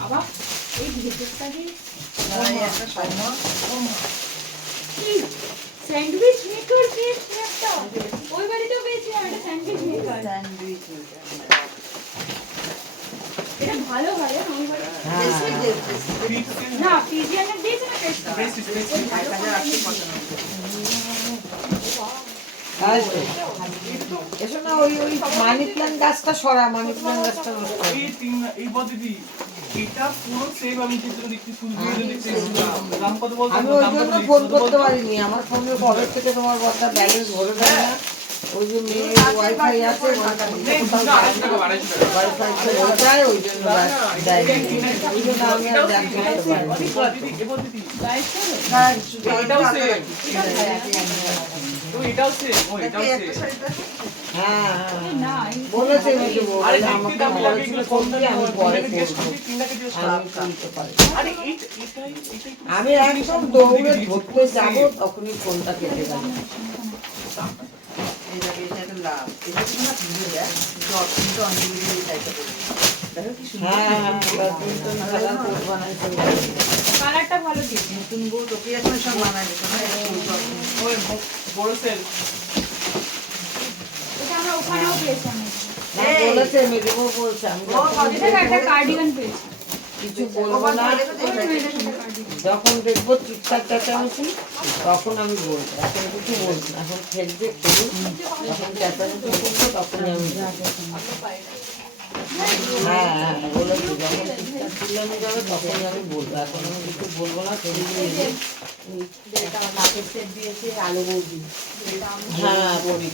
বাবা এই ভেতরটা কি স্যান্ডউইচ মেকার পেয়েছি একটা, ওই বাড়িতেও পেয়েছি একটা স্যান্ডউইচ মেকার। এটা ভালো হয় না ওই বাড়ি না পিজিয়ানের দিয়েছে না এসো না, ওই মানি প্ল্যান্ট গাছটা সরা, মানি প্ল্যান্ট গাছটা এই পদ্ধতি এটা পুরো সেম আমি যেটা দেখতে ফুল দিয়ে দেখতে দাম কত বলতো? আমি ওই জন্য ফোন করতে পারিনি, আমার ফোনে কবে থেকে তোমার বড়টা ব্যালেন্স ভরে দেয় না। ওই যে মেয়ে ওয়াইফাই আছে, ওয়াইফাই ওটাই ওই জন্য ওই জন্য আমি আর দেখতে পারিনি। হ্যাঁ বলেছে আমি একদম দৌড়ে ধরতে যাবো তখনই ফোনটা কেটে যাবে। কালারটা ভালো দিয়েছে। নতুন বউ তোকে এখন সব মানায় বড় সেল এটা আমরা ওখানেও পেয়েছি আমি। বলেছে মেডিকো বলছে আমি এটা একটা কার্ডিগান পেয়েছি। কিছু বলবো না, যখন দেখবো চিৎকার চেঁচামেচি তখন আমি বলবো, এখন কিছু বলবো না। এখন খেলছে খেলুন, যখন চেঁচামেচি করবো তখনই আমি হ্যাঁ বলেছি, যখন চিৎকার চিল্লানো যাবে তখনই আমি বলবো, এখন আমি কিছু বলবো না। নাকের সেট দিয়েছে আলু বৌদি, হ্যাঁ বলি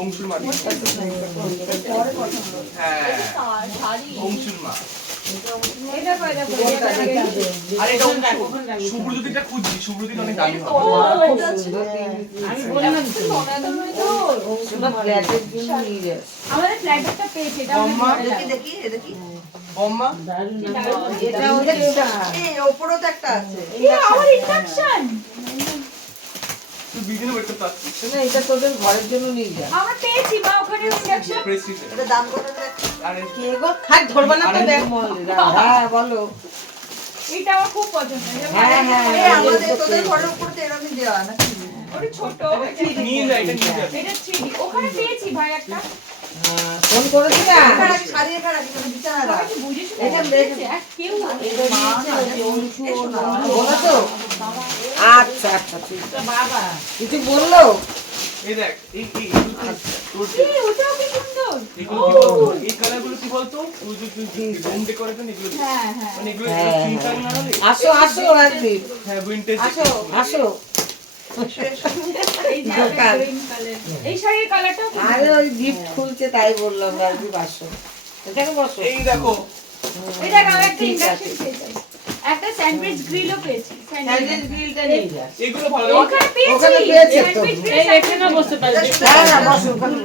অংশুর মা অংশুর মা সুব্রতিটা খুঁজছি, সুব্রতিটা অনেক দামি হবে। আমাদের ফ্ল্যাটটা পেয়েছে এটা দেখি দেখি বম্মা এটা ওইটা এই ওপরও তো একটা আছে। আমার ইন্ডাকশন তুই ভিডিও বের করতে পারছিস না, এটা তোদের ঘরের জন্য নিয়ে যা। আমরা পেয়েছি মা ওখানে ইন্ডাকশন। প্রেসিডেন্ট এটা দাম কত? আরে কে গো খাট ধরবা না তো দেখ। হ্যাঁ বলো। এটা আমার খুব পছন্দ। হ্যাঁ হ্যাঁ এই আমাদের তোদের ঘরের উপর তো এরকমই দেওয়া নাকি? ওটা ছোট নিয়ে যা, এটা নিয়ে যা। এটা 3D ওখানে পেয়েছি ভাই একটা। ফোন করেছি না, ছাড়িয়ে রাখি তোকে বিছানা রাখ। আমি বুঝে শুনে এটা পেয়েছি এক কেউ বলো তো। আচ্ছা আচ্ছা ঠিক আছে। বাবা কিছু বললো? এই দেখ এই এই ওটাও কি সুন্দর। এগুলো কি বলতো? এই কালারগুলো কি বলতো? ওই যে রুম ডেকোরেশন এগুলো, হ্যাঁ হ্যাঁ মানে এগুলো থিম না হলে আসো আসো একদিন, হ্যাঁ উইন্টেজ আসো আসো। এই যে গ্রিন কালার এই শাড়ির কালারটাও কি আরে ওই গিফট খুলছে তাই বললাম রাজদীপ আসো, এখানে বসো। এই দেখো এটা গাও একটা ইন্ডাকশন পেয়েছি, একটা স্যান্ডউইচ গ্রিলও পেয়েছি। স্যান্ডউইচ গ্রিলটা নিয়ে যা। এগুলো ভালো ওখানে পেয়েছি ওখানে পেয়েছে তো। স্যান্ডউইচ গ্রিল এখানে বসতে পারবে। হ্যাঁ হ্যাঁ বসো ওখানে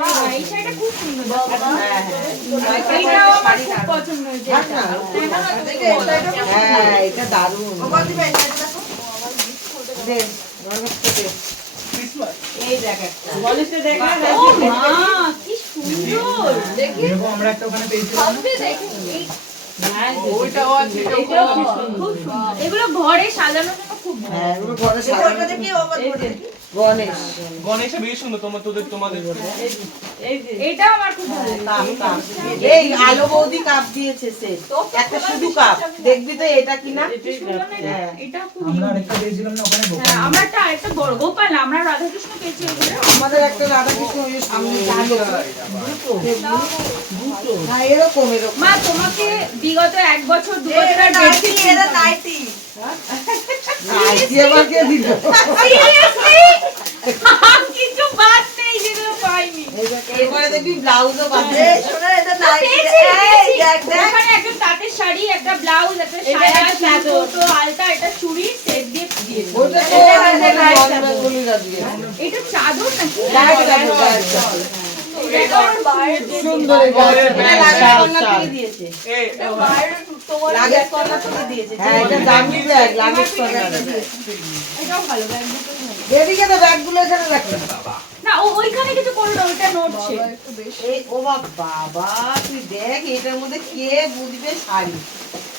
বসো। এই শাড়িটা খুব সুন্দর। হ্যাঁ হ্যাঁ এইটাও আমার খুব পছন্দ হয়েছে। থাক না। হ্যাঁ এটা দারুণ। ওপর দিবে এটা দেখো। দে গণেশকে দে। ক্রিসমাস এই দেখ একটা গণেশকে দেখ না। ও মা কি সুন্দর। দেখি আমরা একটা ওখানে পেয়েছিলাম ভাবতে দেখি এই ওইটাও আছে, এটাও খুব সুন্দর। এগুলো ঘরে সাজানোর জন্য খুব ভালো। হ্যাঁ ওগুলো ঘরে ওটা সাজানো। দেখি ওপর দিবে। গণেশ গণেশা বেশ সুন্দর, তোমাদের এটাও আমার খুব ভালো লাগে। এই আলো বৌদি কাপ দিয়েছে সে একটা শুধু কাপ, দেখবি তো এটা কিনা। কি সুন্দর না এটা? হ্যাঁ। এটা খুব আমরা আরেকটা পেয়েছিলাম না ওখানে হ্যাঁ, আমরা একটা আরেকটা বড় গোপাল না, আমরা রাধাকৃষ্ণ পেয়েছি ওখানে। আমাদের একটা রাধাকৃষ্ণ ওই যে সামনে ঝাল হ্যাঁ এরকম এরকম। মা তোমাকে বিগত 1 বছর 2 বছর এটা নাইটি, এটা নাইটি। নাইটি আবার কে দিল? সিরিয়াসলি কিছু বাদ নেই যেগুলো পাইনি। এবারে দেখবি ব্লাউজও বাঁধে। এই শোনো এটা নাইটি। পেয়েছি, এই দেখ দেখ। ওখানে একটা তাঁতের শাড়ি, একটা ব্লাউজ, একটা সায়া, দুটো আলতা, একটা চুড়ি সেট দিয়ে দিয়েছে। ওটা তো দিয়েছে। এটা চাদর নাকি? গায়ের চাদর, গায়ের চাদর। সুন্দর এই গায়ের চাদর, শাল। এই লাগেজ কর্নার থেকে দিয়েছে। হ্যাঁ, এটা দামি ব্যাগ, লাগেজ কর্নার। এটাও ভালো, ব্যাগ দুটোই ভালো। এদিকে তো ব্যাগগুলো এখানে রাখি। না ওইখানে কিছু করো না, ওইটা নোটছে। এই ও বাবা, তুই দেখ এটার মধ্যে কে বুঝবে শাড়ি।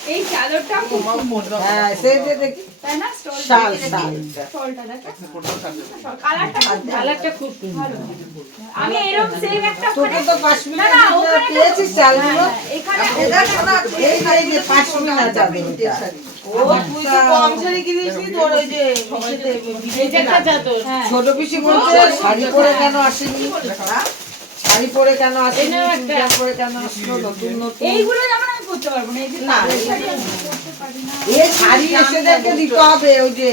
এই চাদরটা খুব সুন্দর। হ্যাঁ, সেই যে দেখি তাই না? স্টল শাল, শাল। স্টলটা দেখো। কালারটা খুব ভালো। আমি এরকম সেম একটা তোকে ওখানে তো পাশমিনা না, না, ওখানে তো- পেয়েছিস চালগুলো। এখানে এটা শোনা এই যে পাশমিনা চাদর এটা। ও তুই তো কম শাড়ি কিনিসনি তোর ওই যে হ্যাঁ। ছোট পিসি বলছে শাড়ি পরে কেন আসেনি, শাড়ি পরে কেন আসেনি, চুড়িদার পরে কেন আসলো, নতুন নতুন। এইগুলো যেমন আমি করতে পারবো না, এই যে না, তাঁতের শাড়ি আমি করতে পারি না। এই শাড়ি এসেদেরকে দিতে হবে। ওই যে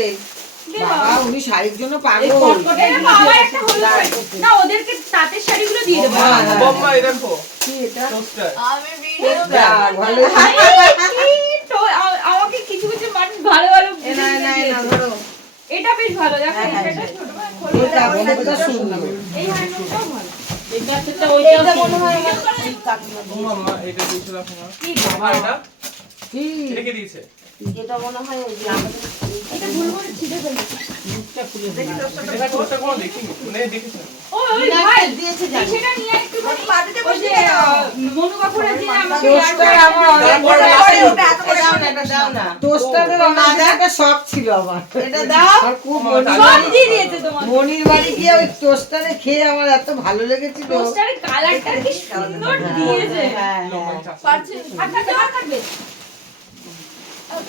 দে বাবা, বাবা। উনি শাড়ির জন্য পাগল। এটা বাবা একটা হলুদ শাড়ি। না, ওদেরকে তাঁতের শাড়িগুলো দিয়ে দেবো। হ্যাঁ, হ্যাঁ। বোম্বাই দেখো কি এটা? টোস্টার যাক, ভালো। আরে, কি তো- আমাকে কিছু কিছু মানুষ ভালো ভালো না না না ধরো এটা বেশ ভালো, দেখো হ্যাঁ, হ্যাঁ, এটা হ্যাঁ। ছোট মানে খোলো। এটা অনেকটা সুন্দর। এই হ্যান্ডলুমটাও ভালো। এটা মনে হয় আমার কাকিমা ও মামা এটা দিয়েছিল আপনার কি আর এটা কি? এটা কে দিয়েছে এটা মনে হয় ওই যে আমাদের এটা ভুল করে ছিঁড়ে ফেলেছে। এটা কোনটা কোন দেখিনি মানে দেখেছেন ওই ভাই দিয়েছে এই জানি সেটা নিয়ে একটু ওই পাটিতে ওই যে বসিয়ে দাও। মনু কাকুরা যে আমাকে টোস্টার আমার অনেক বড় ওটা আছে। ওটা এত বড় দাও না এটা দাও না টোস্টারের অনেক একটা শখ ছিল আমার। এটা দাও আর খুব ও, মনির সব বাড়ি, দিয়ে দিয়েছে তোমার মনির বাড়ি গিয়ে ওই টোস্টারে খেয়ে আমার এত ভালো লেগেছিল। টোস্টারের কালারটা কি সুন্দর দিয়েছে। হ্যাঁ লম্বা হ্যাঁ চাপ পারছে আচ্ছা তোমার কাটবে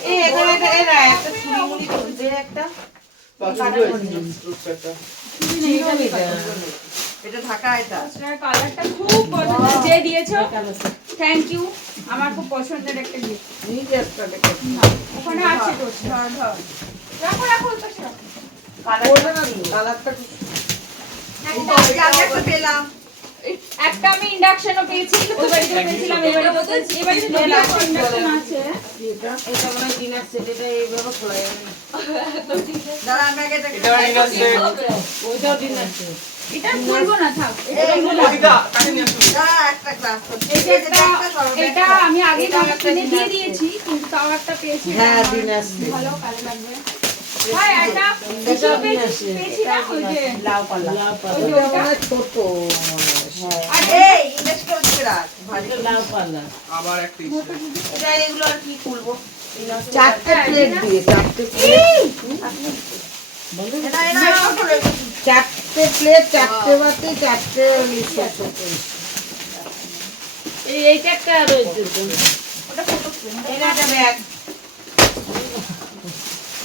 এই এখানে এটা এরা একটা ছুরি মুড়ি করতে একটা টোস্টারটা এটা ঢাকা এটা টোস্টারের কালারটা খুব পছন্দের, যে দিয়েছো থ্যাংক ইউ, আমার খুব পছন্দের একটা গিফট। নিজে একটা দেখে। ওখানে আছে টোস্টার, রাখো রাখো ওই পাশে রাখো। ওটা না তো, কালারটা খুব- আগে একটা পেলাম একটা আমি ইন্ডাকশনও পেয়েছি, ওই বাড়িতে পেয়েছিলাম, এই বাড়িতে পেয়েছি, এই বাড়িতে ইন্ডাকশন আছে। এটা এটা মনে হয় ডিনার সেট, এটা এইভাবে খোলা যাবে না। দাঁড়া আমি আগে এটা এটা ডিনার সেট ওইটাও ডিনার সেট। এটা খুলবো না, থাক এটা দিদা কাকে নিয়ে আসুন দাঁড়া একটা গ্লাস এই যে এটা আমি আগে কিনে দিয়ে দিয়েছি, কিন্তু তাও একটা পেয়েছি। হ্যাঁ, ডিনার সেট। ভালো কাজে লাগবে। ভাই একটা এটাও পেয়েছি না, ওই যে লাউ পাল্লা ওই যে ওটা ওটা। মনে হয় ছোট। হ্যাঁ, আর এই ইন্ডেক্স করে দিকে রাখ ভারী আবার একটা ইচ্ছে এটা এগুলো আর কি খুলবো চারটে প্লেট দিয়ে, চারটে প্লেট, এটা এরা এটা খুলে চারটে প্লেট, চারটে বাটি, চারটে ছোট ছোট। ওটা ছোট frame। এটা একটা ব্যাগ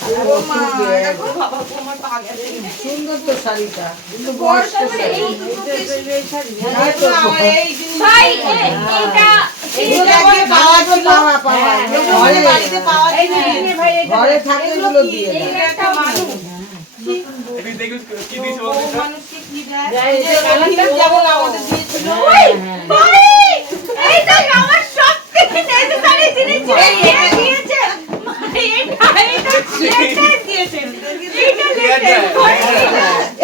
ও মা দেখো বাবা তোমার পা গেছে সুন্দর তো শাড়িটা, কিন্তু বয়স্ক শাড়ি। এই তো আমার এই জিনিস ভাই এইটা এগুলো একদিন পাওয়া ছিল, পাওয়া। ঘরে বাড়িতে পাওয়া এই যে এই যে ভাই এটা ঘরে থাকে এগুলো দিয়ে এই দেয়। একটা মানুষ এটা দেখি কি দিয়েছে ও বলতে মানুষকে কি দেয় এই যে রহিম যেমন আমাদের দিয়েছিল ওই ভাই এইটা আমার সবথেকে নেসেসারি জিনিস এটা দিয়েছে এটা দিয়েছে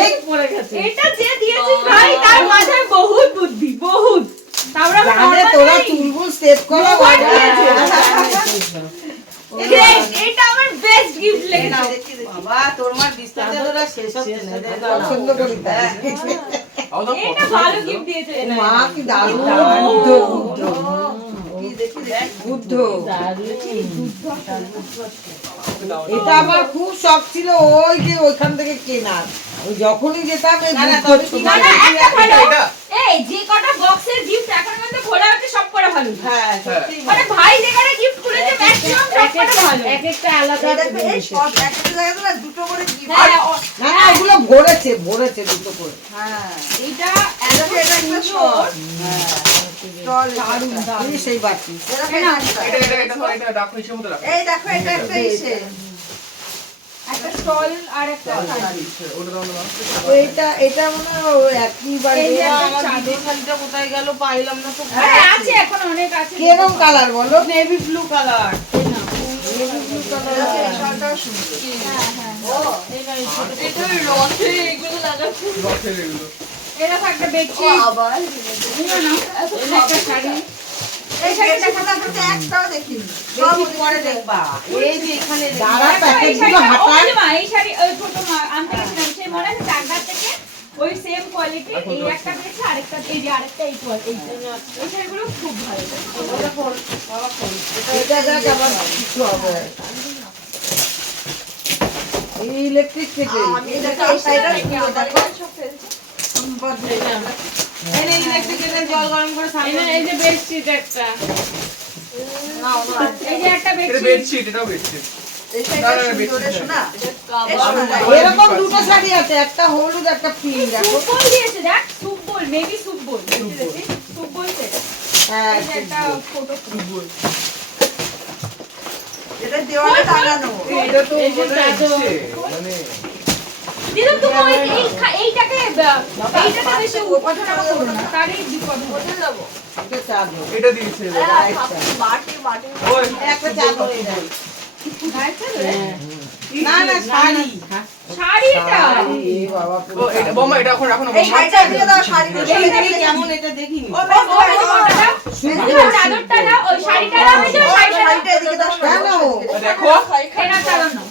এই পড়ে গেছে। এটা যে দিয়েছিস ভাই তার মাথায় বহুত বুদ্ধি, বহুত। তারপরে জানে তোরা তুলবুল সেট করা মোবাইল দিয়েছে। বাবা। এটা আমার বেস্ট গিফট লেগেছে। দেখি বাবা তোর মার বিস্তারে তোরা শেষ হচ্ছে না পছন্দ করি তাই। এটা ভালো গিফট দিয়েছে। মা কি দারুণ বুদ্ধ, বুদ্ধ। কি দেখি দেখ বুদ্ধ। এটা আমার খুব শখ ছিল, ওই যে ওইখান থেকে কেনার। ওই যখনই যেতাম এই না, না, বুদ্ধর তবে ছবি না না দেখে। একটা ভালো। এটা? এই যে কটা বক্সের গিফট এখন মধ্যে খোলা হচ্ছে সব কটা ভালো। হ্যাঁ সত্যি মানে ভাই যে কটা গিফট খুলেছে ম্যাক্সিমাম সব কটা ভালো। এই সব একটা জায়গাতে না দুটো করে গিফট হ্যাঁ না না, ওগুলো ভরেছে, ভরেছে দুটো করে। হ্যাঁ এটা এটা একটা শর্ট স্টল দারুণ দারুণ। এই সেই বাটি। এটা ডাকো হিসেবে মতো রাখো এই দেখো এটা একটা ইসে একটা স্টল আর একটা শাড়ি। ওটা দাও না এইটা এটা মনে হয় ওই একই বাড়ি। এই যে একটা আমার চাদর। দিদি শাড়িটা কোথায় গেল পাইলাম না তো আরে আছে এখন অনেক আছে। কিরকম কালার বলো? Navy blue colour navy blue colour. শাড়িটাও সুন্দর হ্যাঁ হ্যাঁ। ও এটা রথে এগুলো রথের এগুলো। এরকম একটা বেডশিট আবার নিও না এই একটা শাড়ি এই শাড়িটা একটাও দেখিনি সব পরে দেখবা এই যে এখানে দাঁড়া এই প্যাকেটগুলো শাড়িটা হাঁটায়। ওই মা এই শাড়ি ওই ছোট মা আনতে গেছিলাম সেই মনে আছে চাকদার থেকে ওই সেম কোয়ালিটি এই একটা পেয়েছে আরেকটা এই যে আরেকটা এই কোয়ালিটি এই শাড়িগুলো খুব ভালো এটা দেখ আবার কিছু হবে। এই ইলেকট্রিক থেকে আমি দেখো এই সাইডটা দেখো এনে ইলেকট্রিকের জল গরম করে সামনে এই যে বেডশিট একটা এই যে একটা এটা বেডশিট বেডশিট, এটাও বেডশিট। এই সাইডটা সুন্দর শোনা এরকম দুটো শাড়ি আছে, একটা হলুদ একটা পিঙ্ক। দেখো সুপ বল দিয়েছে দেখ সুপ বল মেবি সুপ বল সুপ বল সেটা হ্যাঁ এই যে একটা ফটো সুপ বল এটা দেওয়ালে টাঙানো এটা তো মনে হচ্ছে মানে দিদা তুমি এইটাকে বেশি ওঠানামা করো না তারই বিপদ হবে যাবো এটা চাদর। এটা দিয়েছে। মাটি মাটি ওই একটা চাদর এই দেখ। না না শাড়ি শাড়িটা এ বাবা ও পুরো এটা বোমা, এটা এখন রাখো না। এই শাড়িটা দিয়ে দাও শাড়ি এই দেখি কেমন এটা দেখিনি ও বেশ চাদরটা না ওই শাড়িটা না ওই যে শাড়িটা শাড়িটা এদিকে দাও কেন? দেখো খেনা চালানো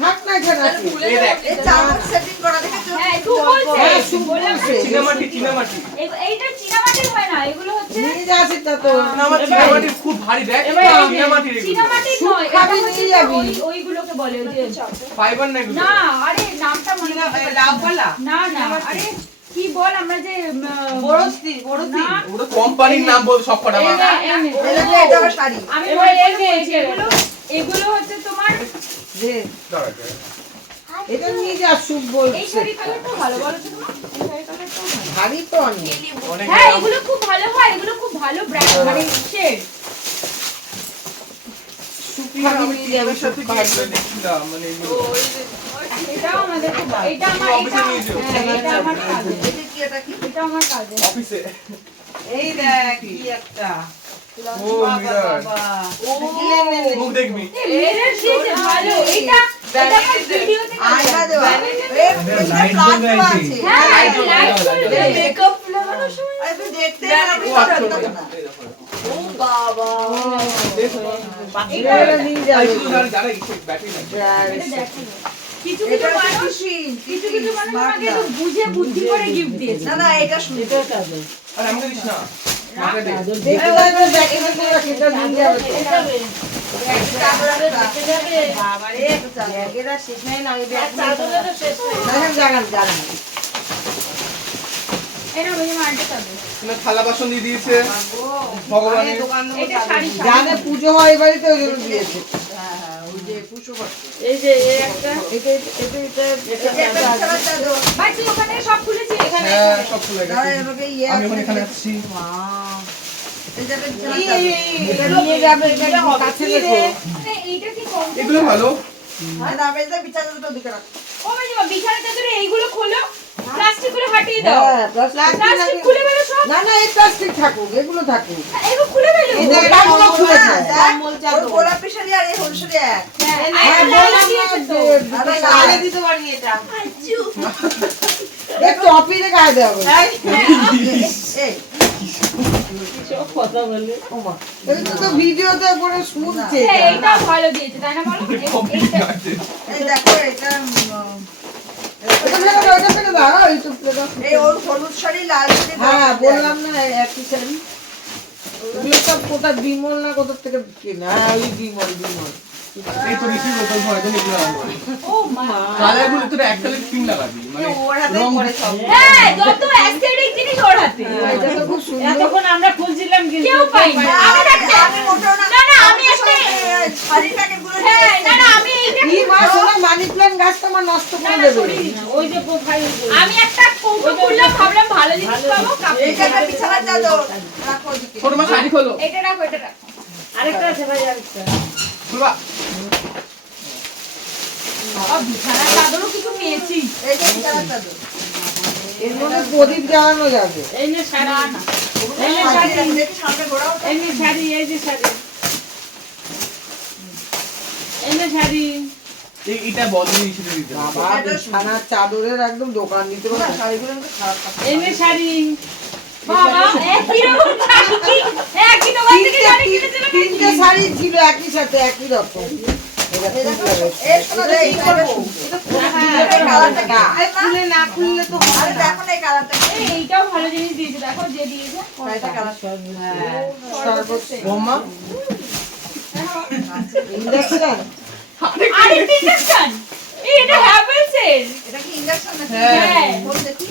থাক না এখানে আছে। এই দেখ এই চাদর সেটিং করা দেখেছো হ্যাঁ তুই বলছে হ্যাঁ, সুপ বললাম না, বলছে। চীনামাটি। এইটা চীনামাটির হয় না এগুলো হচ্ছে নিয়ে যাচ্ছি তা তো। আমার চীনামাটি খুব ভারী, দেখ চীনামাটির এগুলো। চীনামাটির নয় এটা খাবি হচ্ছে নিয়ে যাবি। ওইগুলোকে বলে ওই যে ফাইবার না এগুলো। না আরে নামটা মনে লাউ পালা না না আরে কি বল আমরা যে বড়স্তি বড়স্তি না ওটা কোম্পানির নাম বল সব কটা মা। এটা আমার শাড়ি আমি বলছি এগুলো হচ্ছে তোমার যে দাঁড়া, এটা নিয়ে যা সুপ এই বলছে। শাড়ি কালারটা ভালো বলো তো তোমার এই শাড়ি কালারটাও ভালো ভারী তো অনেক। অনেক হ্যাঁ দাম। এগুলো খুব ভালো হয় এগুলো খুব ভালো ব্র্যান্ড মানে শেড সুপ আমি খাবি নিয়ে যাবে টিভির সুপ সাথে খাবি। কি দেখছিলাম মানে এগুলো। এটাও আমাদের খুব এটা আমার অফিসে নিয়ে যেও। এটা আমার কাজে এটা কি এটা কি এটা আমার কাজে অফিসে এই দেখ কি একটা ও মিরর মুখ দেখবি। মেয়েদের দিয়েছে ভালো এটা এটা আমার ভিডিওতে আয়না দেওয়া এই লাইট দেওয়া আছে হ্যাঁ লাইট চলবে মেকআপ লাগানোর সময় আরে তুই দেখতে পারবি ও না আচ্ছা না এই দেখো। ও বাবা এটা নিয়ে আর যাবে। শুধু যারা ইচ্ছে ব্যাটারি লাগবে। এটা দেখো কিছু কিছু এটা মানুষ কিছু কিছু মানুষ আমাকে একটু বুঝে বুদ্ধি করে গিফট দিয়েছে না না এটা সুন্দর আর আমাকে দিস না। আমাকে দে। দেখে যাবে ব্যাগে করে রাখি, এটা নিয়ে যাবে তো। বাবারে ব্যাগেরা শেষ হয় না ওই ব্যাগ দেখেন জাগান জাগান। এটা ওই মার্টে যাবে এখানে থালা বাসন দিয়ে দিয়েছে ভগবানের। দোকান এটা শাড়ি জানে পুজো হয় এই বাড়িতে ওই জন্য দিয়েছে। হ্যাঁ হ্যাঁ ওই যে পুষো করছে এই যে এই একটা এটা এটা এটা এটা একটা বিছানার চাদর ভাই তুই ওখানে সব খুলেছি এখানে হ্যাঁ সব খুলে দাঁড়া গেছে। এভাবে ইয়ে আমি এখন এখানে আসছি। এই যে একটা বিছানার এই, চাদর এটা নিয়ে যাবে, এটা কাছে রেখো। মানে এইটা কি কম এগুলো ভালো। হ্যাঁ না আমি এটা বিছানার চাদর দিকে রাখ ও মানে বিছানা চাদরে এইগুলো খোলো প্লাস্টিক গুলো হটিয়ে দাও হ্যাঁ, প্লাস্টিক প্লাস্টিক খুলে ফেলো সব না না এই প্লাস্টিক থাকুক, এগুলো থাকুক। এগুলো খুলে ফেলো ওটাগুলো খুলে হ্যাঁ, দাও। দেখ, ওর গোলাপি শাড়ি আর এই হলুদ শাড়ি এক হ্যাঁ, বললাম না যে আরে আরে দিতে পারি এটা এই টপিতে গায়ে দেওয়া হবে। এই ওমা, এটা তো ভিডিওতে করে শুনছে। হ্যাঁ এটা ভালো দিয়েছে তাই না বলো এই দেখো এটা ওটা ফেলে দাও, এইটুকু ফেলে দাও। এই ওর হলুদ শাড়ি লাল শাড়ি হ্যাঁ বললাম না একই শাড়ি। ওগুলো সব কোথা বিমল না কোথা থেকে কেনা? হ্যাঁ ওই বিমল বিমল। এই তো রিসিভ করতে হয় তো এগুলো আনবো। ও মা কালার গুলো তো একটালে থিম লাগাবি মানে ওর হাতে রং পরে সব হ্যাঁ যত অ্যাস্থেটিক জিনিস ওর হাতে এটা তো খুব সুন্দর। এতক্ষণ আমরা খুঁজছিলাম কিন্তু কেউ পাইনি আমি একটা আমি মোটেও না না আমি একটা শাড়ি প্যাকেট গুলো হ্যাঁ না না আমি এইটা কি মা শোনো, মানি প্ল্যান্ট গাছটা আমার নষ্ট না করে না দেবে। সরিয়ে দিচ্ছি। ওই যে প্রোফাইল আমি একটা কৌটো খুললাম ভাবলাম ভালো জিনিস পাবো এই যে একটা বিছানার চাদর রাখো ওদিকে ছোট মা শাড়ি খোলো। এটা রাখো এটা রাখো আরেকটা আছে ভাই আরেকটা খুলবা। আর বিছানার চাদরও কিছু পেয়েছি এই যে বিছানার চাদর এর মধ্যে প্রদীপ জ্বালানো যাবে। এই যে শাড়ি না না এই যে শাড়ি শাড়ি দেখি সামনে ঘোরাও তো। এই যে শাড়ি এই যে শাড়ি এই যে শাড়ি এটা বদলি হিসেবে দিতে হবে। বাবা বিছানার চাদরের একদম দোকান দিতে না, পারবে। শাড়িগুলো আমাকে খারাপ লাগছে। এনে শাড়ি বাবা একই রকম শাড়ি, একই দোকান থেকে শাড়ি কিনেছিলাম। তিনটে শাড়ি ছিল একই সাথে একই রকম। এটা এই খুব দেখো, লেগেছে। এই শোনো, এই কালারটা- এই কালারটা কি? আরে না, খুলে না খুললে তো হবে আরে না। দেখো না এই কালারটা কি? এইটাও ভালো জিনিস দিয়েছে, দেখো যে দিয়েছে। এটা কালার। হ্যাঁ। সর্বোচ্চ বৌমা ইন্ডাকশন। আরেকটা ইন্ডাকশন, এটা হ্যাভেলসের। এটা কি ইন্ডাকশন নাকি? হ্যাঁ। বল দেখি।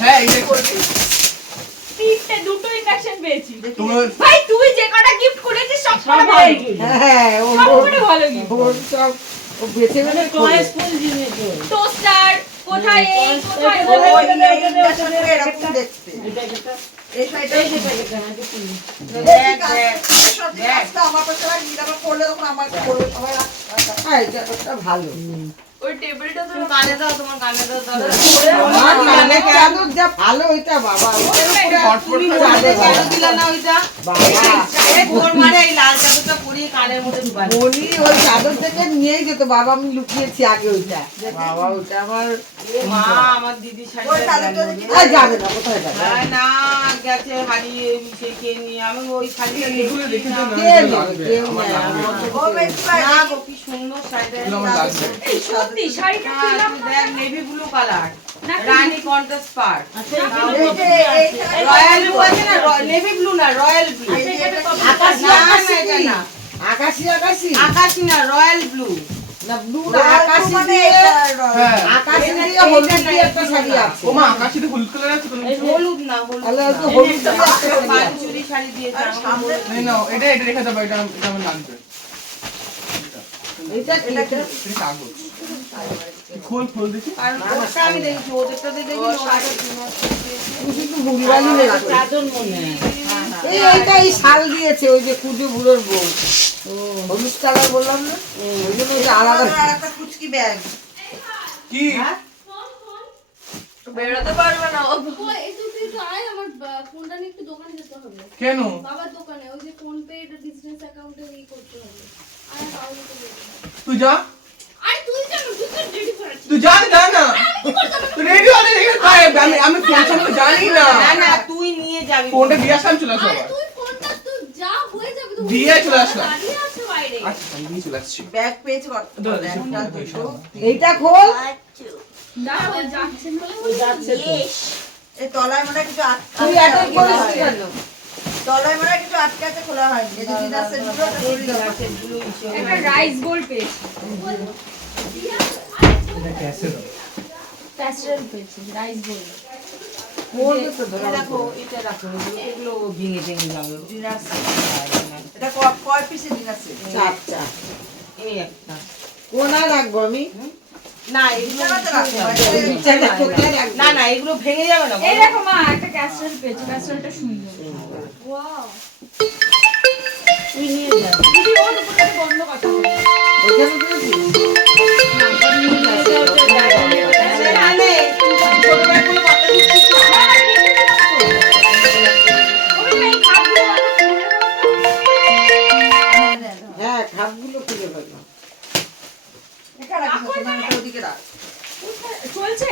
হ্যাঁ এটা করবে দুটো ইন্ডাকশন পেয়েছি। তোমার ভাই তুই যে কটা গিফট করেছিস সব কটা সবাই ভালো। হ্যাঁ ও সবকটা ভালো gift। ওর সব ও বেছে বেছে খোলে। চয়েসফুল জিনিস ওর। টোস্টার কোথায় এই কোথায় ও, ওই। এই ইন্ডাকশনটা এরকম দেখতে। এটা এটা এই শাড়িটা এই যে প্যাকেটটা নাকি কি? দেখ, দেখ। সব ঠিক আছে, আমার পাশে রাখবি, তারপর পড়লে তখন আমার পড়বে, সবাই রাখ। হ্যাঁ এটা ভালো। ওই টেবিলটা তো তুমি কানে দাও, তোমার কানে দাও, দাও। আমার কানের চাদর যা ভালো ওইটা বাবা ওইটার উপরে হটপট তুমি করে চাদর কেন দিলা না ওইটা? বাবা এই ভোর মারে এই লাল চাদরটা পরিয়ে কানের মধ্যে ঢুকাই। মনি ওই চাদর থেকে নিয়েই যেত বাবা আমি লুকিয়েছি আগে ওইটা বাবা ওইটা আমার মা আমার দিদি ওই শাড়িটা চাদরটা গেল। দেখি। যাবে না কোথায় যাবে হ্যাঁ, না গেছে হারিয়ে সে কে নিয়ে আমি ওই শাড়িটা এগুলো দেখে তো না কে নেবে কেউ নেয় আমি অত ও কিছু- বেশি পায় না দেখি। গো কি সুন্দর শাড়িটা। এগুলো আমার লাগবে এই সত্যি শাড়িটা হ্যাঁ, কিনলাম তুমি দেখ নেভি ব্লু কালার নাকি? রানী কন্ট্রাস্ট পার আচ্ছা এই যে এই রয়্যাল ব্লু আছে না নেভি ব্লু না রয়্যাল ব্লু এই যে এটা কি? আকাশি না, না, আকাশি এটা কি? না। আকাশি আকাশি আকাশি না রয়্যাল ব্লু না ব্লু না রয়্যাল ব্লু আকাশি মানে দিয়ে এটা রয়্যাল। হ্যাঁ আকাশি এটা- দিয়ে হলুদ এটা না, দিয়ে একটা এটা শাড়ি না। আছে ওমা আকাশিতে হলুদ কালার আছে তো হলুদ না হলুদ তাহলে না। হয়তো হলুদ দিয়ে একটা শাড়ি আছে। বালুচুরি শাড়ি দিয়েছে আর আমাকে সামনে বলে। এই নাও এটা এটা রেখে দাও এটা এটা আমার লাগবে এটা কি এটা এটা কাগজ খোল খোল দেখি আর ওটা আমি দেখেছি ওদেরটাতে দেখি ওটা শুধু ভুলভালি লেগেছে চাদর মনে হয়। এই এইটা এই শাল দিয়েছে ওই যে কুজো বুড়োর বউ হলুদ কালার বললাম না ওই জন্য ওইটা আলাদা আর একটা কুচকি ব্যাগ। কি বেরোতে পারবে না ও। ফোনটা নিয়ে একটু দোকানে যেতে হবে কেন বাবার দোকানে ওই যে ফোন পে বিজনেস অ্যাকাউন্টে ই করতে হবে আর কাউকে তো বলতে হবে। তুই যা আরে তুই জানো তুই তো রেডি করাচ্ছিস তুই যা না তুই রেডি হলে আমি ফোন সম্পর্কে জানি না না না তুই নিয়ে যাবি ফোনটা দিয়ে আসলাম চলে আসো আরে আবার তুই ফোনটা তুই যা হয়ে যাবে তুই দিয়ে চলে আসলাম। দাঁড়িয়ে আছে বাইরে আচ্ছা আমি দিয়ে চলে আসছি ব্যাগ পেয়েছি কত? দাও, একটা, দাও, দুটো, এইটা খোল দাঁড়াও যাচ্ছে না। ওই যাচ্ছে তো। এই তলায় মনে হয় কিছু তুই এটা করিস কেন তলায় মনে হয় কিছু আটকে আছে, খোলা হয়নি। এই যে ডিনার সেট গুলো ওটা খুলে দাও। একটা রাইস বোল পেয়েছি। প্যাস্টেল পেয়েছি রাইস বোল। করবে তো এটা রাখো এটা রাখো এগুলো ভেঙে ভেঙে যাবে ডিনার সেট। এটা কয় পিসের ডিনার সেট? চারটা এই একটা কোনায় রাখবো আমি না এগুলো বিছানাতে রাখো। বিছানায় কোথায় রাখবো? না না এগুলো ভেঙে যাবে না এই দেখো মা একটা ক্যাস্ট্রল পেয়েছি, ক্যাস্ট্রলটা সুন্দর। ওয়াও তুই নিয়ে যা। দিদি ওর উপরে বন্ধ কথা বলো। ওখানে করেছিস? আরে ছোট ব্যাগগুলো কত দিচ্ছিস না হ্যাঁ খাপগুলো খুলে ফেললাম এখানে রাখিস না, তোমার এটা ওদিকে রাখ। চলছে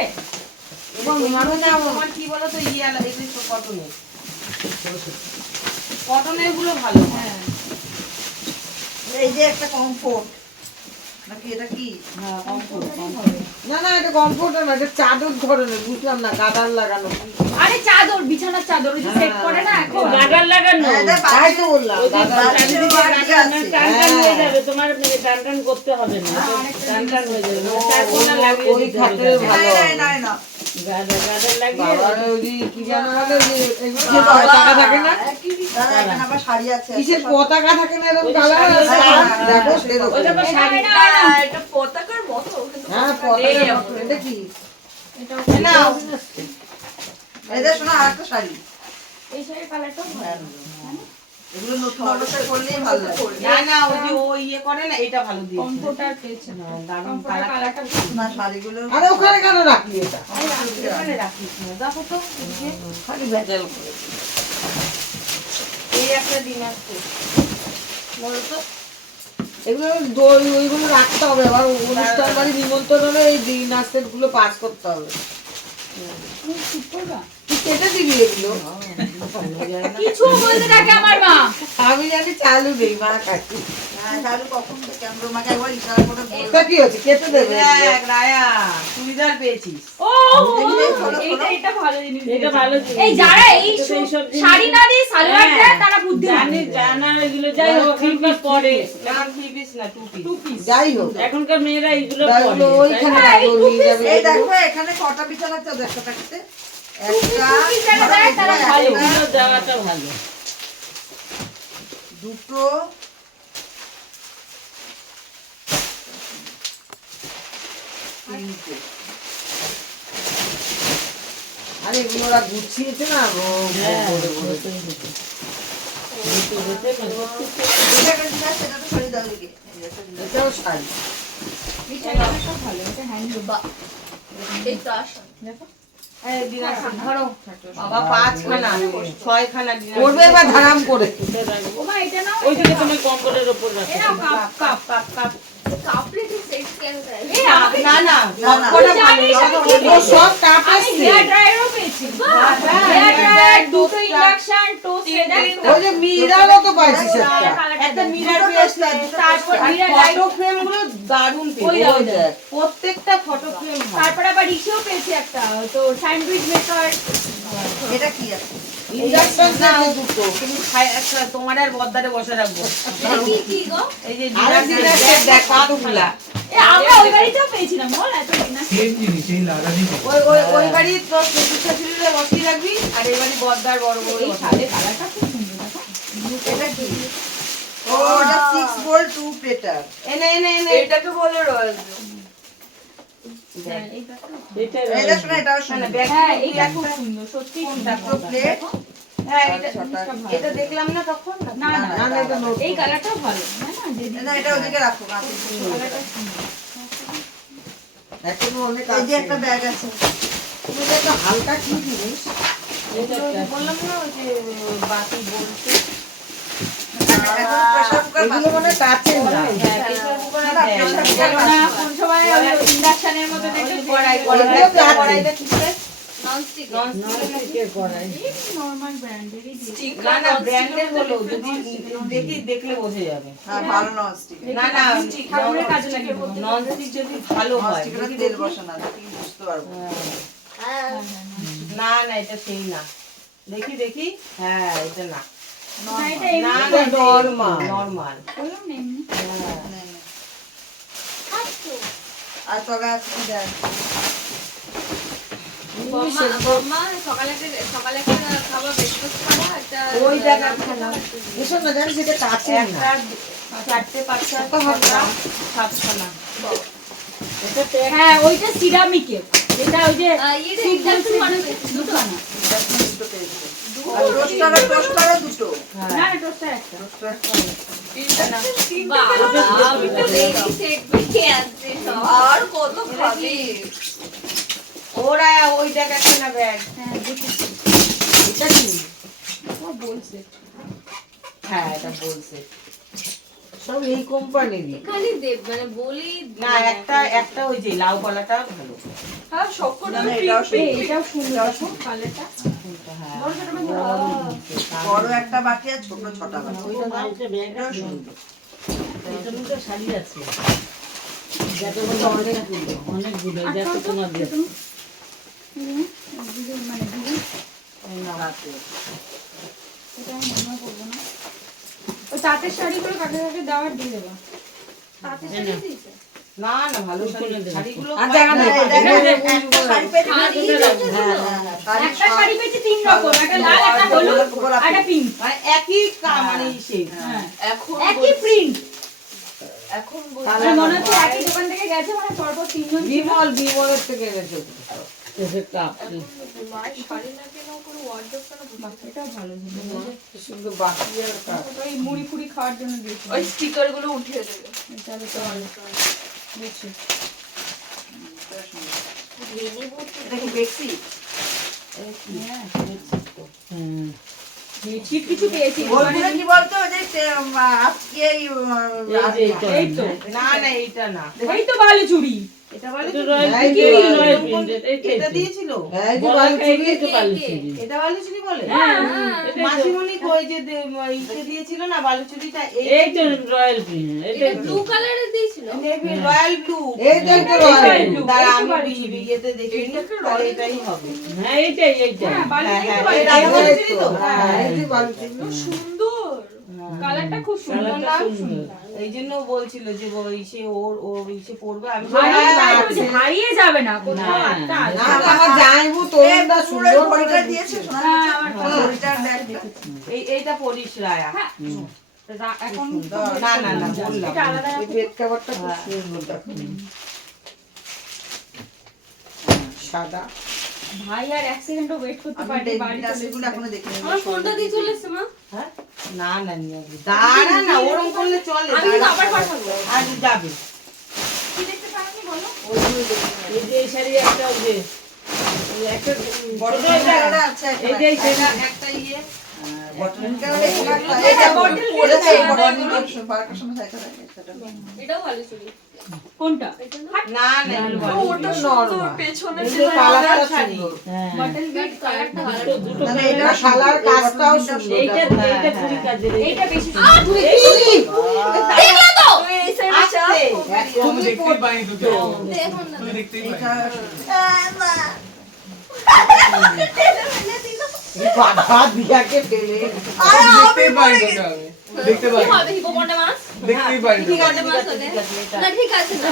এবং তোমার কি বলো তো ইয়ে আলাদা এগুলো সব কটনের কটনের গুলো ভালো হ্যাঁ এই যে একটা কমফোর্ট নাকি এটা কি? না না এটা কমফোর্টার না এটা চাদর ধরনের বুঝলাম না গাদার লাগানো আরে চাদর বিছানার চাদর ওই যে সেট করে না এখন গাডার লাগানো। হ্যাঁ, এটা তাই তো বললাম ওই যে গাদার বালিশের বাড়ি আছে। টান টান হয়ে যাবে তোমার টান টান করতে হবে না টান টান হয়ে যাবে চার কোনা লাগিয়ে ওই দিতে হবে খাটের ভালো না, না, না, না। গাডার লাগিয়ে বাবার ওই যে কি জানো বলে ওই যে এই যে পতাকা থাকে না দাদা, এখানে আবার শাড়ি আছে। কিসের পতাকা থাকে না এরকম ওই যে কালার শাড়ি আছে, দেখো সেরকম ওই দেখো শাড়ি এটা পতাকার মতো হ্যাঁ পতাকা মতো। এটা কি না এই যে শোনো, আরেকটা শাড়ি। এই শাড়ির কালারটা এগুলো নতুন অবস্থায় করলেই ভালো লাগে। না না ওই যে ও ইয়ে করে না এটা ভালো দিয়েছে কমফোর্টার পেয়েছে দারুণ কমফোর্টার কালারটা না, শাড়িগুলো আরে ওখানে কেন রাখলি এটা এখানে রাখিস না দেখো তো এদিকে। খালি ভেজাল করে এই একটা দিন আসছে বলো তো এগুলো ওইগুলো রাখতে হবে, আবার অনুষ্ঠান বাড়ি নিমন্ত্রণ হলে এই দিন আসতে গুলো পাস করতে হবে। তুই কেটে দিবি এগুলো? কিছু বলতে থাকে আমার মা। আমি জানি চালু নেই, মা কাটু। হ্যাঁ, তাহলে কখন ক্যামেরা মাকে একবার ইশারা করে বলবে। এটা কি হচ্ছে, কেটে দেবে? দেখ রায়া চুড়িদার পেয়েছিস। ও এটা ভালো জিনিস। এটা ভালো জিনিস। এই যারা এই তো এইসব জিনিস- শাড়ি না দিয়ে সালোয়ার দেয় তারা বুদ্ধিমান। জানে জানা এগুলো যাই হোক এখনকার পরে এখন 3 পিস না 2 পিস। যাই হোক, এখনকার মেয়েরা এগুলো ওগুলো পরে ওইখানে হ্যাঁ, এই রাখবো, নিয়ে যাবে। এই দেখো এখানে কটা বিছানা তো দেখো থাকতে একটা টুপি যারা দেয় তারা ভালো। এগুলো দেওয়াটা ভালো। দুটো তিনটে আরে এগুলো ওরা গুছিয়েছে না, বলে বলে। এটা একটা জিনিস, সেটা তো সরিয়ে দাও এদিকে। এই একটা জিনিস। এটাও শাড়ি। এই দিনা ধরো বাবা 5 খানা 6 খানা দিনা করবে এবার ধারাম করে। ওমা এটা নাও। ওই দিকে তুমি কম্বলের উপর রাখো। এই নাও কাপ কাপ। কাপ কাপড়ে ঠিক সেট কেন দেয়? এই আমি না না না, না। সবকটা জানিস ভালো আমি কি ও সব কাপ আমি আসছে। হেয়ার ড্রায়ারও পেয়েছি। হেয়ার ড্রায়ার, দুটো ইন্ডাকশন টোস্ট এটা। ওই যে মিরারও তো পাইছিস একটা। একটা মিরর পেয়েছে তারপর মিরর ফটো ফ্রেম গুলো দারুণ ওই পেয়েছে ওই দেখ। প্রত্যেকটা ফটো ফ্রেম তারপর আবার ইসেও পেয়েছি একটা তো স্যান্ডউইচ মেকার। এটা কি আছে? ইন্ডাকশন নাও থেকে দুটো তুমি একটা তোমার আর বদ্দারে বসে রাখবো এটা কি কি গো? এই যে আরে ডিনার দিনা দেখ কতগুলা। এ আমরা ওই বাড়িতেও পেয়েছিলাম বল এত দিন আগে। সেম জিনিস এই লাগানি ওই ওই ওই বাড়ি তো প্রতিষ্ঠা ছিললে বসিয়ে রাখবি আর এই বাড়ি বদ্দার বড় বড় এই শাড়ি কালারটা খুব সুন্দর দেখো। এটা কি? ও এটা 6 ভোল্ট 2 প্লেটার। এনে এনে এনে এটাকে বলে রয়েছে। এটা এটা শোনা এটাও না শোনা। ব্যাগ হ্যাঁ এইটা খুব সুন্দর সত্যি দুটো প্লেট হ্যাঁ আর এটা ছটা। এটা দেখলাম না তখন না না না, না, এটা নতুন। এই কালারটাও ভালো না না যে না এটা ওদিকে রাখো না। কালারটা সুন্দর। এখনো অনেক এই যে আছে। একটা ব্যাগ আছে। তুমি তো একটা হালকা কি জিনিস? বললাম না ওই যে বাতি বলতে এখন প্রেসার কুকার এগুলো মানে কাচের না। হ্যাঁ প্রেসার কুকার না, pressure cooker কেননা কোন সময় ওই ইন্ডাকশনের মতো দেখে কড়াই এগুলো তো আছে। কড়াইটা কিসের ননস্টিক। ননস্টিকের কড়াই। নরমাল ব্র্যান্ডেরই না না ব্র্যান্ডের হলো যদি দেখলে বোঝা যাবে হ্যাঁ ভালো ননস্টিক। না না ঠাকুরের কাজে লাগে ননস্টিক যদি ভালো হয় ননস্টিকের তেল বসানো আছে কি বুঝতে পারবো। হ্যাঁ। না না এটা সেই না দেখি দেখি হ্যাঁ এটা না না এটা না এমনি না নরমাল নরমাল বললাম না এমনি নে, নে। আচ্ছা। আর তবে আছে কি দেখ। বম্মা সকালে একটা খাবার ব্রেকফাস্ট খাওয়া একটা ওই জায়গা খানা এসব না জানিস এটা কাচের না। একটা 4-5 ছটা 7 না হ্যাঁ ওইটা সিরামিকের এটা ওই যে এটা ইন্ডাকশন বানাবে দুটো না। দুটো পেয়েছে। আর টোস্টারও দুটো। না না টোস্টার একটা বাবা বেবি সেট পেয়ে আছে সব। আর কত খাবে? ওরা ওই জায়গা খানা ব্যাগ হ্যাঁ দেখেছি এটা কি? ও বলছে হ্যাঁ এটা বলছে সব এই কোম্পানিরই। খালি দেব মানে বলি না একটা ওই যে লাউ কলাটা ভালো হ্যাঁ সবকটা না, না, এটাও সুন্দর। এটাও সুন্দর দেখো কালারটা হ্যাঁ বড় ছোট মধ্যে বড় একটা বাটি আর ছোট ছটা বাটি। ওইটা দাও। এটা ব্যাগ এটাও সুন্দর। এটার মধ্যে শাড়ি আছে যাতে মধ্যে অনেকগুলো যাতে তোমার দিয়ে মানে দিদি রাতে। এটা আমি মনে করবো না ওই তাঁতের শাড়িগুলো কাকে কাকে দেওয়ার দিয়ে দেবো তাতে শাড়ি দিয়েছে। না না ভালো শাড়িগুলো আচ্ছা, হয় না। একটা শাড়ি পেয়েছি। শাড়ি দিয়েছে হ্যাঁ, দুটো। হ্যাঁ, হ্যাঁ, শাড়ি একটা শাড়ি পেয়েছি তিন রকম একটা লাল একটা হলুদ আর একটা পিঙ্ক মানে একই মানে সেই হ্যাঁ এখন একই প্রিন্ট এখন মানে মনে হচ্ছে একই দোকান থেকে গেছে মানে পরপর তিনজন ছিল। বিমলের থেকে এনেছে। এসে কাপ মায়ের শাড়ি না কেনাও কোনো ওয়ার্ডরোব কেন বুঝতে এটাও ভালো ছিল শুধু বাকি আর কাজ। ওই মুড়ি ফুড়ি খাওয়ার জন্য দিয়েছি ওই স্টিকার গুলো উঠিয়ে দেবে। তাহলে তো ভালো দেখছি ভেঙে পড়ছে। এটা কি বেক্সি? হ্যাঁ হুম চিপ কিছু পেয়েছি ওইগুলো কি বলতো ওই যে আজকে এই যে এইটা। এই তো না না এইটা না এই তো বালুচুরি এটা বলে এটা রয়্যাল এই কি যে রয়্যাল প্রিন্টেড এইটাই এটা তো। দিয়েছিল এই যে বলা খাই বালুচুরি, তো বালুচুরি। এটা বালুচুরি বলে হ্যাঁ, এটাই তো। মাসিমণি কই যে ইসে দিয়েছিল না বালুচুরিটা এই তো রয়্যাল প্রিন্ট এইটাই তো। ব্লু কালারের দিয়েছিল নেভি রয়্যাল ব্লু এইটাই তো রয়্যাল blue। দাঁড়া এই তো আমি বালুচুরি। বিয়েতে দেখিনি তাহলে এটাই হবে হ্যাঁ এইটাই এইটাই। হ্যাঁ বালুচুরি হ্যাঁ, তো হ্যাঁ, বালুচুরি। এটা বালুচুরি তো? হ্যাঁ, এই যে বালুচুরি। সুন্দর কালারটা খুব সুন্দর কালারটা নাম সুন্দর। এই জন্য বলছিল যে সে ওর ইসে পড়বে আমি হারিয়ে হ্যাঁ, যাবে যে হারিয়ে যাবে না কোথাও না, একটা আছে। না, আমার জামাইবু তরুণদা সুন্দর ঘড়িটা করে দিয়েছে সোনা হ্যাঁ, আমার ঘড়িটার ব্যাগটা এইটা পড়িস রায়া হ্যাঁ। এখন না না না বললাম এটা আলাদা এই বেড কভারটা খুব সুন্দর দেখো। সাদা ভাই আর এক সেকেন্ডও ওয়েট করতে আমি পারিনি বাড়ি চলে ডাস্টবিন এসেছি। এখনো দেখিনি আমার ফোনটা দিয়ে চলে এসছে মা হ্যাঁ না না নিয়ে আসবি। দাঁড়া না ওরম করলে চলে আমি কিন্তু দাঁড়া। আবার পাঠাবো আর যাবে কি দেখতে পারেনি বলো এই যে এই শাড়ি একটা ওই যে এই একটা বড় ছোট একটা- একটা আছে এই যে এই শাড়ি একটা ইয়ে এটা bottle পড়েছে দিয়ে বড় দাও। বারোটার সময় সাইকেল আছে সেটা এটাও ভালো চুরি কোনটা না না এগুলো ভালো। ওটা সুন্দর পেছনে এই যে কালারটা শাড়ি। সুন্দর। হ্যাঁ বটল বেড কালারটা ভালো দুটো না, না, কালার। এটা শালার কাজটাও সুন্দর এইটা দেখো। এইটা কুড়ি কাজের এইটা বেশি তুই এই সাইডে আসছে। আমি দেখতেই পাইনি তোকে দেখুন না তুই দেখতেই পাইনি এই বাধা দিয়াকে ফেলে দেখতেই পাইনি তোকে আমি দেখতে কি পাইনি হবে হিপোপটামাস দেখতেই পাইনি ঠিক তোকে। আছে ঠিক আছে ঠিক আছে এটা। না ঠিক আছে না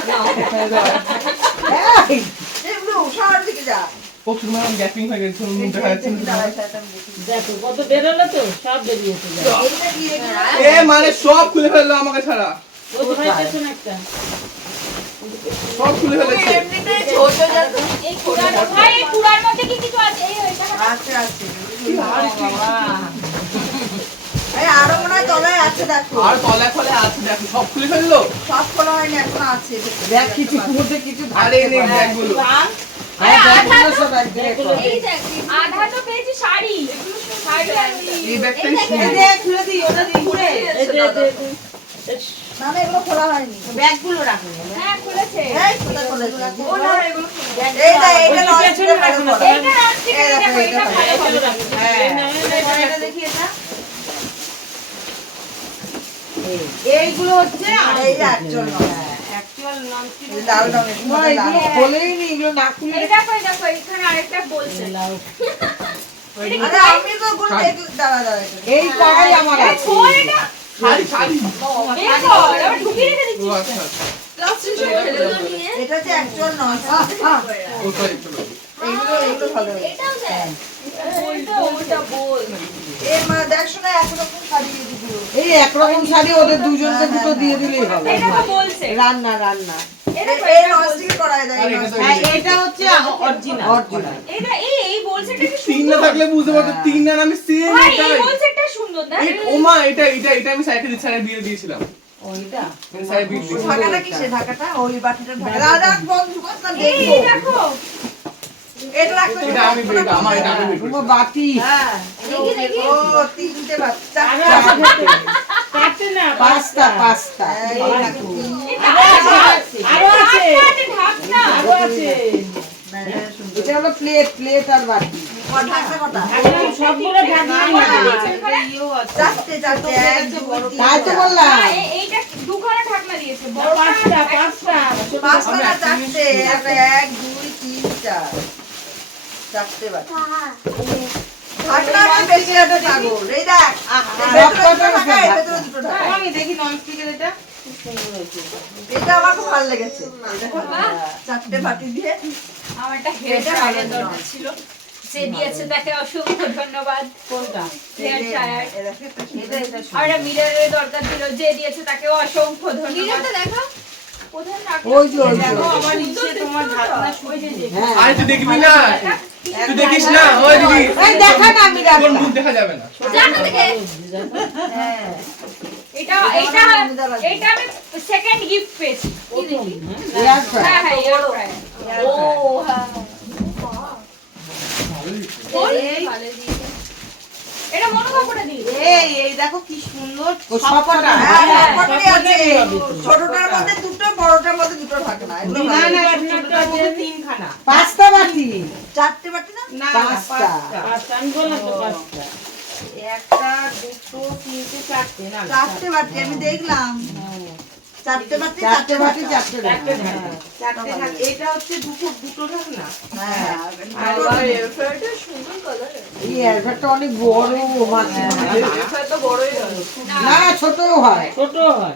এই, এগুলো সার দিকে যা ও শুনে আমার গ্যাপিং হয়ে গেছে শুনে মুখ দেখা যাচ্ছে না। দাঁড়ায় সাইকেল আমি দেখি দেখো কত বেরোলো তো সব বেরিয়েছে দেখো। এইটা কি এগুলো এ মানে সব খুলে ফেললো আমাকে ছাড়া ওই তো ভাই পেছনে একটা সব খুলে ফেলেছে এই কুড়ার ভাই এই কুড়ার মধ্যে কি কিছু আছে এই এটা আছে আছে বাবা। এই আরো মনে হয় তলায় আছে দেখো আর তলায় ফলে আছে দেখো সব খুলে ফেললো সব খোলা হয়নি এখন আছে দেখ কিছু মধ্যে কিছু আরে নে ব্যাগগুলো রাম, হ্যাঁ, ব্যাগগুলো সব এক জায়গায় কর। এই দেখ আধা তো পেয়েছি শাড়ি শাড়ি আর এই ব্যাগটাই এই যে খুলে দিই ওটা দিই ঘুরে এই যে না না এগুলো খোলা হয়নি ব্যাগগুলো রাখুন হ্যাঁ খুলেছে এই খোলা খোলেছে ও না এগুলো এইটা এইটা ওই নয় পেছনে রাখো না, এইটা রাখছি এই দেখো, দেখো এটা এটা ভালো হবে হ্যাঁ এটা দেখি এটা এইগুলো হচ্ছে আর এই যে একজন অ্যাকচুয়াল নন স্টিক লাল রঙের না, এগুলো খোলেই নি, এগুলো না খুলে এই দেখো এখানে আরেকটা বলছে আরে আমি তো গুলো দেখ দাঁড়া দাঁড়া এই কড়াই আমার এই আছে। খোল এটা শাড়ি শাড়ি বের কর আবার ঢুকিয়ে রেখে দিচ্ছিস ও আচ্ছা আচ্ছা এগুলো নিয়ে এটা হচ্ছে অ্যাকচুয়াল নয় ও সরি চলো এগুলো ভালো এটাও দেখ ওটা বল এই মা দেখ শোনা একরকম শাড়ি দিদিও এই একরকম শাড়ি ওদের দুজনকে দুটো দিয়ে দিলেই হবে এটা তো বলছে রান্না রান্না এটা এই নস্টিক করায় দেয় আর এটা তো হ্যাঁ এটা হচ্ছে অরিজিনাল অরিজিনাল এটা এই বলছে এটা কি তিন না থাকলে বুঝতে পারতো তিন না আমি সেম ভাই এই এটাই বলছে এটা সুন্দর না ওমা এটা আমি সাইকেল ছাড়া দিয়ে দিয়েছিলাম ওইটা আমি সাইকেল দিয়ে দিয়েছিলাম ঢাকাটা কিসে ঢাকাটা ওই বাটিটা ঢাকা দাদা বন্ধু কথা এই দেখো দেখো এটা রাখো এটা আমি বেড আমার এটা আমি বেড তোমার বাটি হ্যাঁ দেখি দেখি ও তিনটে বাচ্চা আরো আছে ভেতরে। চারটে না পাঁচটা পাঁচটা এই দেখো আরো আছে ঢাকনা আরো আছে এটা হলো প্লেট প্লেট আর বাটি ঢাকনা কটা এখন সবগুলো ঢাকনা ইয়েও আছে চারটে চারটে এক দুই তিন তাই তো বললাম না, এইটা দুখানা ঢাকনা দিয়েছে পাঁচটা বড়টা পাঁচটা পাঁচটা না চারটে এক দুই তিন চার চারটে বাটি ঢাকনা আমি বেশি একটা ছাগল এই দেখ সব কটা ঢাকা এর ভেতরে দুটো ঢাকা আমি দেখি নন স্টিকের এটা খুব সুন্দর হয়েছে এটা আমার খুব ভালো লেগেছে এই দেখো, চারটে বাটি দিয়ে আমারটা হেয়ার এটা ভালো ড্রায়ার দরকার নয়। ছিল যে দিয়েছে তাকে অসংখ্য ধন্যবাদ কোনটা হেয়ার ড্রায়ার এই দেখো, এটা এটা এটা আর একটা মিররের দরকার ছিল যে দিয়েছে তাকে অসংখ্য ধন্যবাদ মিররটা দেখা কোথায় রাখবো? ওই যে ওই যে দেখো আমার নিচে তোমার ঢাকনা ওই যে যে। হ্যাঁ আরে তুই দেখবি না তুই দেখিস না ওই দিদি এই দেখা না আমি তোর রাখলাম মুখ দেখা যাবে না জানো থেকে হ্যাঁ এটা এটা আমি সেকেন্ড গিফট পেয়েছি এয়ার ফ্রাই হ্যাঁ হ্যাঁ এয়ার ফ্রায়ার ও হ্যাঁ ভালো দিচ্ছে। ভালো দিয়েছে এটা মনোভাবটা দিই। এই দেখো কি সুন্দর ও সবকটা হ্যাঁ, হ্যাঁ, সবকটাই আছে। ছোটটার মধ্যে দুটো, বড়টার মধ্যে দুটো থাকে না। এগুলো না ভালো। না ছোটটার মধ্যে 3 খানা। 5টা বাটি। 4টে বাটি না? না 5টা। 5টা আমি বললাম তো 5টা। একটা দুটো তিনটে চারটে না 4টে বাটি আমি দেখলাম। 4টে বাটি, 4টে বাটি, 4টে চারটে বাটি। ঢাকা। চারটে থাকে। এটা হচ্ছে দুটো থাকে না। হ্যাঁ, আর দুটো এবার থাকে। এই এয়ারফ্রায়ারটা অনেক বড় মাছ। না ছোটও হয়। ছোট হয়।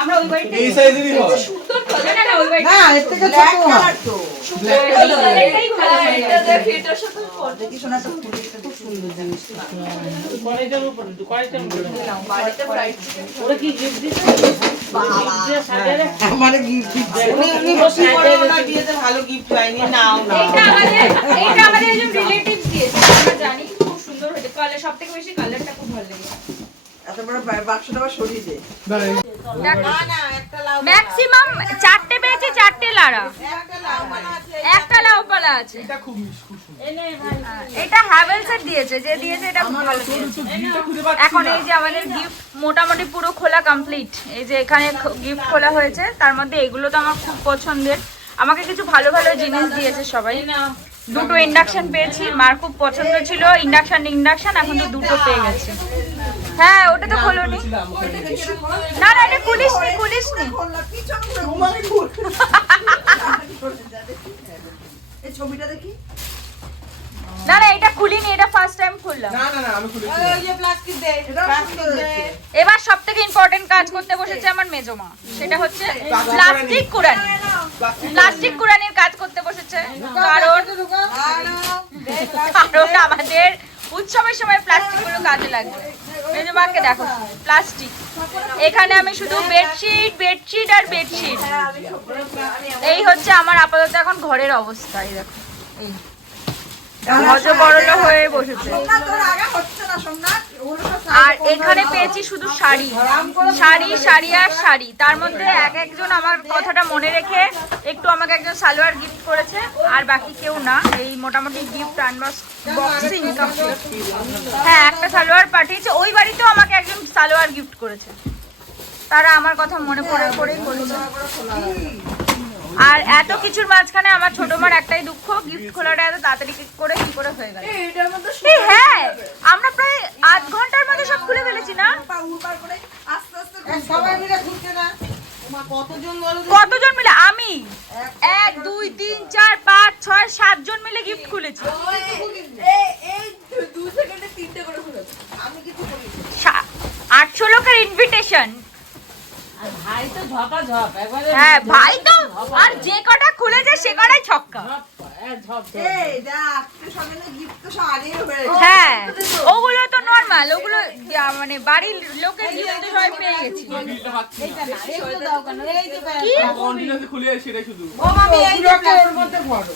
আমরা ওই বাড়িতে এই সাইজেরই হয় না না ওই বাড়িতে না এর থেকে ব্ল্যাক ছোট হয়। কালার তো। এটাই ভালো হয়। দেখি শোনাটা খুলে একটা খুব সুন্দর জিনিসটা। কড়াইটার উপরে একটু, কড়াইটার উপরে। ওরা কি gift দিচ্ছে? gift দিয়ে সাজিয়ে রাখছে? আমার গিফট দিচ্ছে। উনি বসে পড়ে ওনার বিয়েতে ভালো গিফট পাইনি নাও না এইটা আমাদের একজন রিলেটিভ দিয়েছে, আমরা জানি খুব সুন্দর হয়েছে। কালার সবথেকে বেশি কালারটা খুব ভালো লেগেছে। এত বড় বাক্সটা আবার সরিয়ে দে। না না একটা লাউ ম্যাক্সিমাম 4টে পেয়েছি, 4টে লাড়া, একটা লাউ বানা আছে একটা লাউ পালা আছে। এটা খুব খুব সুন্দর এটা হ্যাভেলসের দিয়েছে, যে দিয়েছে এটা খুব ভালো দিয়েছে। গিফটটা খুঁজে পাচ্ছি এখন না এই যে আমাদের গিফট মোটামুটি পুরো খোলা কমপ্লিট। এই যে এখানে গিফট খোলা হয়েছে, তার মধ্যে এগুলো তো আমার খুব পছন্দের। আমাকে কিছু ভালো ভালো জিনিস দিয়েছে সবাই। দুটো ইন্ডাকশন পেয়েছি, মার খুব পছন্দ ছিল ইন্ডাকশন, এখন তো দুটো পেয়ে গেছে। হ্যাঁ ওটা তো খোলোনি। না না এটা খুলিসনি। খোলা পিছন করে ঘুমালে ঘুর। এই ছবিটা দেখি। না না এটা খুলিনি, এটা ফার্স্ট টাইম খুললাম। না না না আমি খুলেছি ওই যে প্লাস্টিক দে এটাও প্লাস্টিক সুন্দর দে হয়েছে। এবার সব থেকে ইম্পর্টেন্ট কাজ করতে বসেছে আমার মেজমা, সেটা হচ্ছে প্লাস্টিক কুড়ানি। প্লাস্টিক কুড়ানির কাজ করতে বসেছে, কারণ আমাদের উৎসবের সময় প্লাস্টিক গুলো কাজে লাগবে। মেজমাকে দেখো প্লাস্টিক, এখানে আমি শুধু বেডশিট আর বেডশিট। এই হচ্ছে আমার আপাতত এখন ঘরের অবস্থা। এই দেখো এই হজবরল হয়ে বসেছে। সোমনাথ তোর আগা হচ্ছে না, সোমনাথ। ওগুলো সব আর এখানে পেয়েছি শুধু শাড়ি আর শাড়ি। তার মধ্যে এক একজন আমার কথাটা মনে রেখে একটু আমাকে একজন সালোয়ার গিফট করেছে, আর বাকি কেউ না। এই মোটামুটি গিফট আনবক্সিং কমপ্লিট। হ্যাঁ একটা সালোয়ার পাঠিয়েছে, ওই বাড়িতেও আমাকে একজন সালোয়ার গিফট করেছে। তারা আমার কথা মনে করেই করেছে। আর এত কিছুর মাঝখানে আমার ছোট মার একটাই দুঃখ, গিফট খোলাটা এত তাড়াতাড়ি কি করে হয়ে গেল। এই হ্যাঁ আমরা প্রায় আধ ঘন্টার মধ্যে সব খুলে ফেলেছি না? উল্পার করে আস্তে আস্তে সবাই মিলে ঘুরছে না। মা কতজন বলো তো? কতজন মিলে? আমি 1 2 3 4 5 6 7 জন মিলে গিফট খুলেছি। আমি কিছু করি 800 লোকের ইনভিটেশন। আর ভাই তো ঝপাঝপ, একবারে হ্যাঁ ভাই তো, আর যে কটা খুলেছে সে কটাই ছক্কা। ঝপ। এই দেখ তুই সঙ্গে গিফট তো সব আগেই হয়ে গেছে। হ্যাঁ ওগুলো তো নরমাল, ওগুলো মানে বাড়ির লোকের গিফট তো সবাই পেয়ে গেছি। বিলটা পাচ্ছি না এগুলো দাও কেন? এই যে কি কন্টিনিউয়াসলি খুলে সেটাই শুধু ও মামি এই যে ওগুলোকে ওর মধ্যে ভরো।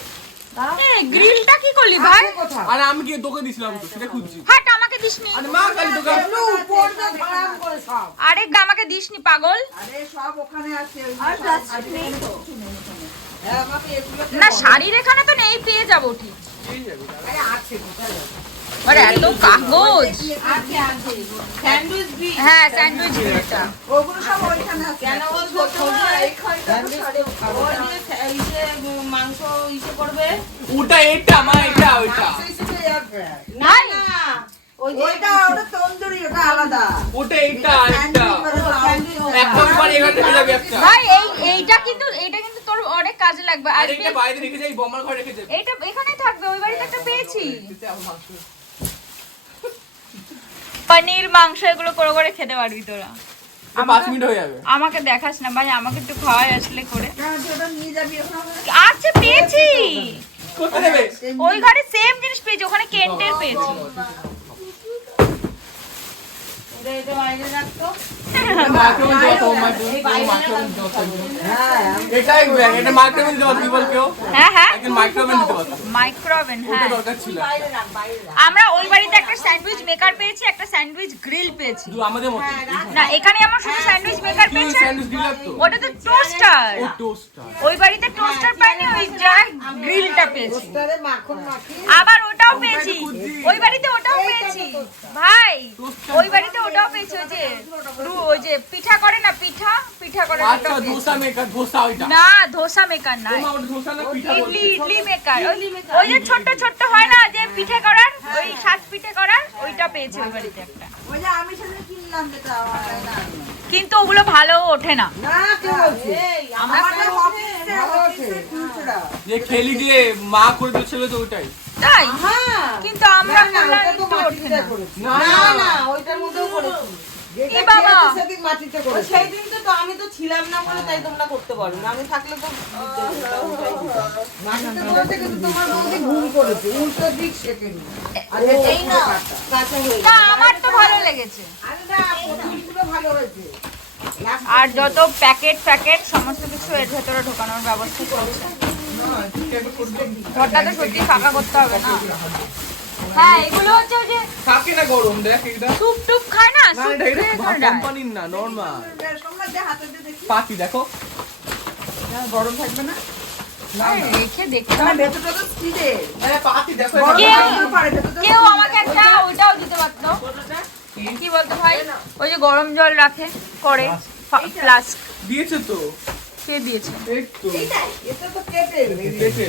গ্রিলটা কি করলি ভাই? কোথায়? আর আমি গিয়ে তোকে দিছিলাম তো সেটা খুঁজছি হাট আমাকে দিসনি। আরে মা কালি তোকে উপর দিয়ে খারাপ করে সব। আরে আমাকে দিসনি পাগল। আরে সব ওখানে আছে ওই আর প্লাস্টিক নেই তো। হ্যাঁ মাপি এগুলো না শাড়ির এখানে তো নেই, পেয়ে যাবো ঠিক। আরে আছে কোথায়? আরে এত কাগজ। স্যান্ডউইচ বি হ্যাঁ স্যান্ডউইচ এটা। ওগুলো সব ওইখানে আছে। কেন বলছো তোমরা? ওই যে এই যে মাংস ইসে করবে ওটা এটা মা এটা ওইটা না না ওই যে ওইটা ওটা তন্দুরি, ওটা আলাদা। ওটা এটা একটা একটা উপর এখানে রেখে যাবে একটা ভাই এইটা কিন্তু তোর অনেক কাজে লাগবে। আর আসবে এটা বাইরে রেখে যাই বোমার ঘরে রেখে যাবে এইটা এখানেই থাকবে, ওই বাড়িতে একটা পেয়েছি। পনির মাংস এগুলো করে খেতে পারবি তোরা। 5 মিনিট হয়ে যাবে আমাকে দেখাস না ভাই, আমাকে একটু খাওয়াই আসলে করে। হ্যাঁ ওটা নিয়ে যাবি ওখানে। আচ্ছা পেয়েছি, করতে দেবে ওই ঘরে সেম জিনিস পেয়েছি, ওখানে কেন্টের পেয়েছি। এটা বাইরে রাখতো মাইক্রোওয়েভ দেওয়া তো মাইক্রোওয়েভ দেওয়া তো হ্যাঁ এটাই ব্যাং এটা মাইক্রোওয়েভ দেওয়া কি বল কেউ হ্যাঁ হ্যাঁ একদিন মাইক্রোওয়েভ দিতে পারতো মাইক্রোওভেন ওটা হ্যাঁ দরকার ছিল আমরা ওই বাড়িতে একটা স্যান্ডউইচ মেকার পেয়েছি একটা স্যান্ডউইচ গ্রিল পেয়েছি শুধু আমাদের মতো না এখানে আমরা শুধু স্যান্ডউইচ মেকার কি পেয়েছি স্যান্ডউইচ দিলাম তো ওটা তো টোস্টার ও টোস্টার ওই বাড়িতে টোস্টার পাইনি ওই জায়গায় গ্রিলটা পেয়েছি তারে মাখন মাখি আবার ওটাও পেয়েছি ওই বাড়িতে ওটাও পেয়েছি ভাই ওই বাড়িতে ওটাও পেয়েছি ওই যে পিঠা করে না পিঠা করে আচ্ছা দোসা মেকার দোসা ওইটা না ধোসা মেকার না তোমার ওটা দোসা না পিঠা বলতে ইডলি মেকার ওই যে ছোট ছোট হয় না যে পিঠে করার ওই সাত পিঠে করার ওইটা পেয়েছি ওই বাড়িতে একটা ওই যে আমি সেদিন কিনলাম যেটা অনলাইনে আনলাম কিন্তু ওগুলো ভালো ওঠে না না কে বলছে আমাদের অফিসে খুচরা যে খেলি দিয়ে মা করে দিয়েছিল তো ওইটাই তাই হ্যাঁ কিন্তু আমরা না করলাম ওটা তো একটু ওঠে মাটিতে না করেছি না না না ওইটার মধ্যেও করেছি যেটা বাবা? খেয়েছি সেদিন মাটিতে করেছি সেই দিন তো আমি তো ছিলাম না বলে তাই তোমরা করতে পারো না আমি থাকলে তো মাটিতে করেছে কিন্তু তোমার বৌদি ভুল করেছে উল্টো দিক শেখেনি আর এই না কাঁচা হয়ে না আমার তো ভালো লেগেছে আরে না প্রথমগুলো ভালো হয়েছে আর যত প্যাকেট সমস্ত কিছু এর ভেতরে ঢোকানোর ব্যবস্থা চলছে ঘরটা তো সত্যি ফাঁকা করতে হবে না হ্যাঁ এগুলো হচ্ছে ওই যে থাকে না গরম দেখ এটা স্যুপ টুপ খায় না না স্যুপ এটা এটা খেয়ে যায়। কোম্পানির না নরমাল সোমবার দিয়ে হাতে দিয়ে দেখি পাতি দেখো গরম থাকবে না আরে, রেখে দেখতে না হবে। ভেতরটা তো স্টিলের আরে পাতি দেখো গরম কেউ- থাকতে পারে ভেতরটা কেউ আমাকে একটা ওইটাও দিতে পারতো কি বলতো ভাই ওই যে গরম জল রাখে করে ফ্লাস্ক দিয়েছে তো কে দিয়েছে এই তো এটা তো কেটে দেখে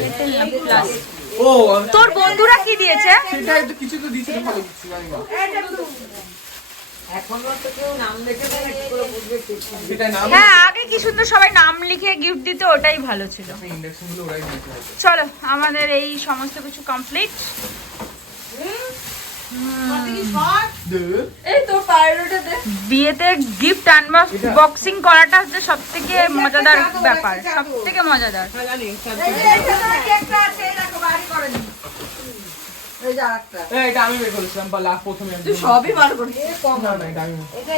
ফ্লাস্ক ও তোর বন্ধুরা কি দিয়েছে সেটাই তো কিছু তো দিয়েছে ভালো কিছু জানি না এখনো তো কেউ নাম লিখে দেয় কি করে বুঝবে কে কি। সেটা নাম হ্যাঁ আগে কি সুন্দর সবাই নাম লিখে গিফট দিত ওটাই ভালো ছিল ইন্ডাকশন গুলো ওরাই দিয়েছে চলো আমাদের এই সমস্ত কিছু কমপ্লিট এই তো পায়রোটা দে বিয়েতে গিফট আনবক্সিং করাটা হচ্ছে সব থেকে মজাদার ব্যাপার সব থেকে মজাদার এই যে এইখানে কেকটা আছে এই দেখো বাড়ি করেনি এই যে আরেকটা এটা আমি বের করেছিলাম বা লাস্ট প্রথমে তুই সবই বার করিস না না এটা আমি এটা